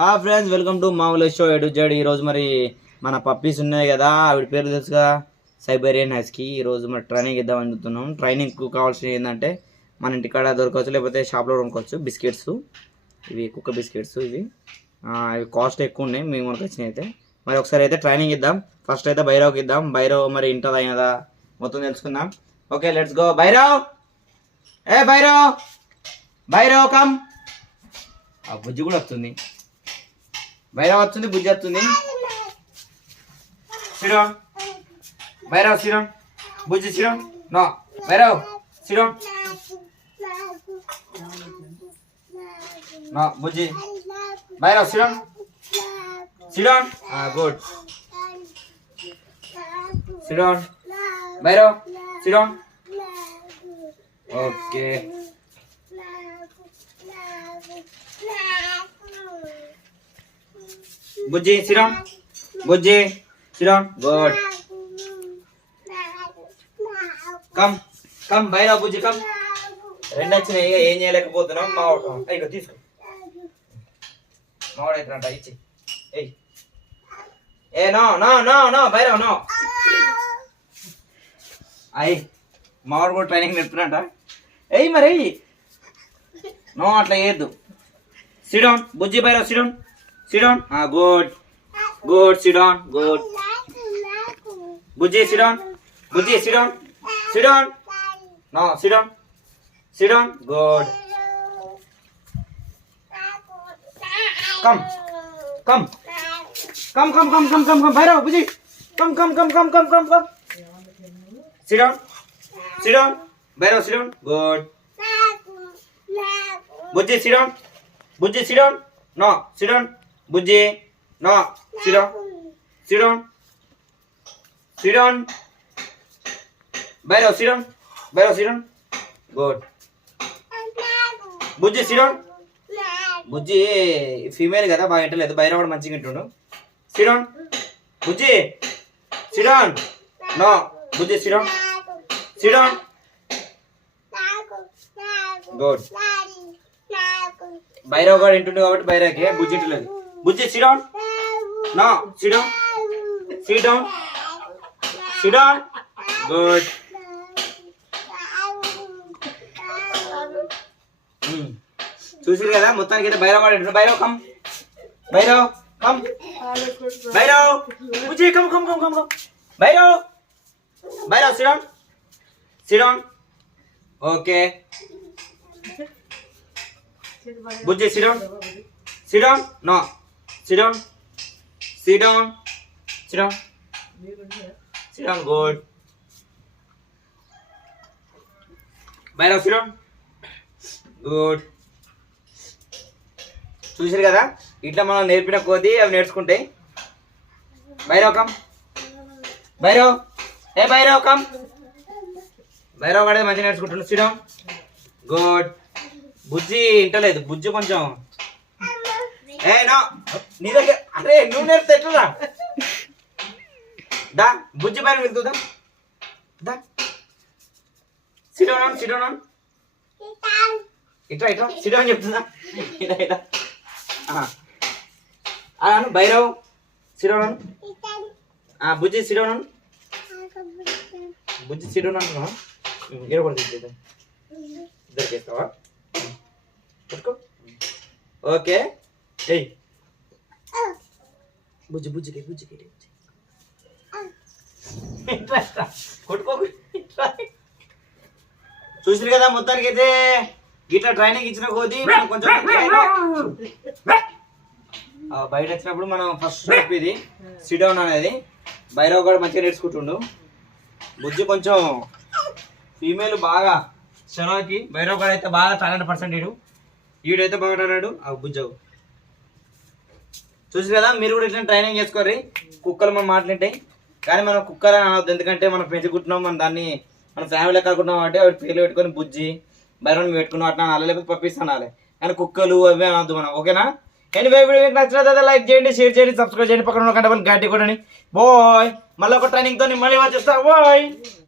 Hi friends, welcome to మామూలు show ఎడు Z. ఈరోజు మరి మన పప్పీస్ ఉన్నాయి కదా, ఆవిడ పేరు తెలుసుగా, సైబేరియన్ హస్కీ. ఈరోజు మరి ట్రైనింగ్ ఇద్దాం అనుకుంటున్నాం. ట్రైనింగ్కు కావాల్సినవి ఏంటంటే మన ఇంటికాడ దొరకవచ్చు, లేకపోతే షాప్లో కొనుక్కోవచ్చు. బిస్కెట్స్, ఇవి కుక్క బిస్కెట్స్. ఇవి కాస్ట్ ఎక్కువ ఉన్నాయి, మేము మనకు వచ్చినాయి. అయితే మరి ఒకసారి అయితే ట్రైనింగ్ ఇద్దాం. ఫస్ట్ అయితే భైరవ్కి ఇద్దాం. భైరవ్ మరి ఇంటర్ అయినదా మొత్తం తెలుసుకుందాం. Okay, let's go. భైరవ్, ఏ భైరవ్, భైరవ్ కమ్. ఆ బుజ్జి కూడా వస్తుంది. భైరవ్ వస్తుంది, బుజ్జి వస్తుంది. Sit down Bhairav, sit down. Bujji sit down. No Bhairav, sit down. No Bujji. Bhairav, sit down. Sit down. Good. Sit down. Bhairav, sit down. Okay. Bujji sit down. Bujji sit down. Good. Come come Bhairav, Bujji come. రెండు వచ్చినాయి, ఇక ఏం చేయలేకపోతున్నాం. మావాడు ఇక తీసుకో. మావాడు అవుతున్నట్ట, ఇచ్చి. ఏ no no no no Bhairav, no. అయ్యి మావాడు కూడా ట్రైనింగ్ నేర్పుతున్నట్ట. ఎయ్ మరి నో, అట్లా చేయొద్దు. Sit down. Bujji Bhairav, sit down. Sit down. Good good. Sit down. Good. Bujji sit down. Bujji sit down. Sit down. No sit down. Sit down. Good. Come come come come come come come come Bhairav, Bujji come come come come come come come. Sit down. Sit down. Bhairav, sit down. Good. Bujji sit down. Bujji sit down. No sit down. Bujji no sit down. Sit down. Sit down. Bhairav, sit down. Bhairav, sit down. Good. Bujji sit down. Bujji female కదా, బాగా ఇంటలేదు. భైరవ్ కూడా మంచిగా ఇంటుండు. Sit down. Bujji sit down. No Bujji sit down. Sit down. Good. Bhairav కూడా ఇంటుండు కాబట్టి భైరవ్కి, బుజ్జి ఇంటలేదు. Bujji sit down. No sit down. Sit down. Sit down. Good. చూసారు కదా, మొత్తానికి అయితే భైరవ్ కూడా ఇంటుండు. Bhairav come. Bhairav come. Bhairav, Bujji come come come come come. Bhairav. Bhairav, sit down. Sit down. Okay. Bujji sit down. Sit down. No sit down. Sit down. Sit down. Sit down. Good. Bhairav, sit down. Good. చూసారు కదా, ఇట్లా మనం నేర్పిన కొద్దీ అవి నేర్చుకుంటాయి. భైరవ్ కమ్. భైరవ్, ఏ భైరవ్ కమ్. భైరవ్ కూడా మంచిగా నేర్చుకుంటున్నాడు. సిడౌన్. గుడ్. బుజ్జి ఇంటలేదు. బుజ్జి కొంచెం ఏ నో నీ దగ్గర, అరే నువ్వు నేర్పితే ఎట్లా దా. బుజ్జి పైన వెళ్తుందా దా. సిడౌన్. సిడౌన్. ఇట్లా ఇట్లా సిడౌన్ చెప్తుందా. ఇలా ఇలా అను. Bhairav, sit down. Bujji sit down. Bujji sit down అంటున్నావా? ఇద్దరు కూడా ఇద్దరు చేస్తావా? పట్టుకో. ఓకే. ఏయ్ బుజ్జి బుజ్జికి బుజ్జికి కొట్టుకో. చూసారు కదా, మొత్తానికి అయితే ఇట్లా ట్రైనింగ్ ఇచ్చిన కొద్దీ మనం కొంచెం బయట వచ్చినప్పుడు మనం ఫస్ట్ స్టెప్ ఇది సిడౌన్ అనేది. భైరవ్ కూడా మంచిగా నేర్చుకుంటుండు. బుజ్జి కొంచెం ఫీమేల్ బాగా షరాకి. భైరవ్ కూడా అయితే బాగా 100% ఈడైతే బాగా అన్నాడు. బుజ్జవు చూసి కదా, మీరు కూడా ఇట్లా ట్రైనింగ్ చేసుకోర్రి. కుక్కలు మనం మాట్లాంటాయి కానీ మనం కుక్కలు అని అనవద్దు, ఎందుకంటే మనం పెంచుకుంటున్నాం, మనం దాన్ని మన ఫ్యామిలీ ఎక్కడుకుంటున్నాం అంటే వాటి పేర్లు పెట్టుకొని బుజ్జి భైరవ్ని పెట్టుకున్నాం అట్లా అనాలి, లేకపోతే పప్పిస్తానాలి. కానీ కుక్కలు అవి అనవద్దు మనం, ఓకేనా? ఎనీవే, వీడియో మీకు నచ్చినట్లయితే లైక్ చేయండి, షేర్ చేయండి, సబ్స్క్రైబ్ చేయండి, పక్కన ఉన్న గంట గంట కొట్టండి. బాయ్. మళ్ళీ ఒక ట్రైనింగ్తో మళ్ళీ వచ్చేస్తా. బాయ్.